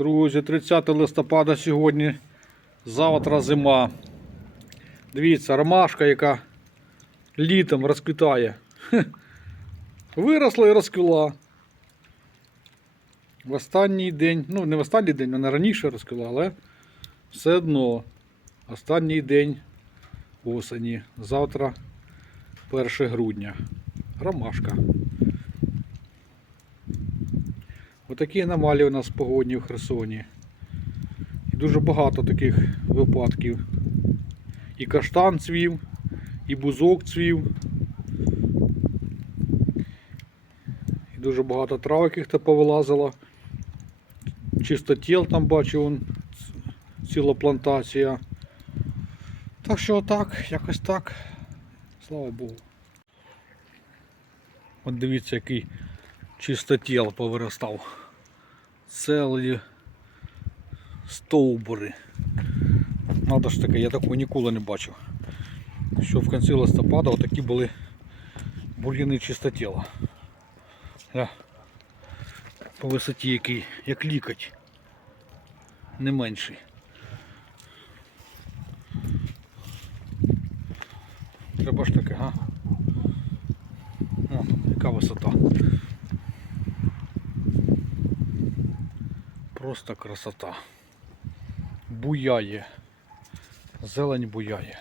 Друзі, 30 листопада сьогодні. Завтра зима. Дивіться, ромашка, яка літом розквітає. Виросла і розквіла. В останній день, ну не в останній день, вона раніше розквіла, але все одно останній день осені. Завтра 1 грудня. Ромашка. Отакі аномалії у нас погодні в Херсоні. І дуже багато таких випадків. І каштан цвів, і бузок цвів. І дуже багато трав, яких то повилазило. Чистотіл там бачу, вон, ціла плантація. Так що отак, якось так. Слава Богу. От дивіться, який чистотіл повиростав. Цілі стовбури. Надо ж таке, я такого ніколи не бачив. Що в кінці листопада отакі були бур'яни чистотіла. Гля. По висоті який, як лікоть. Не менший. Треба ж таке, га? О, яка висота. Просто красота. Буяє. Зелень буяє.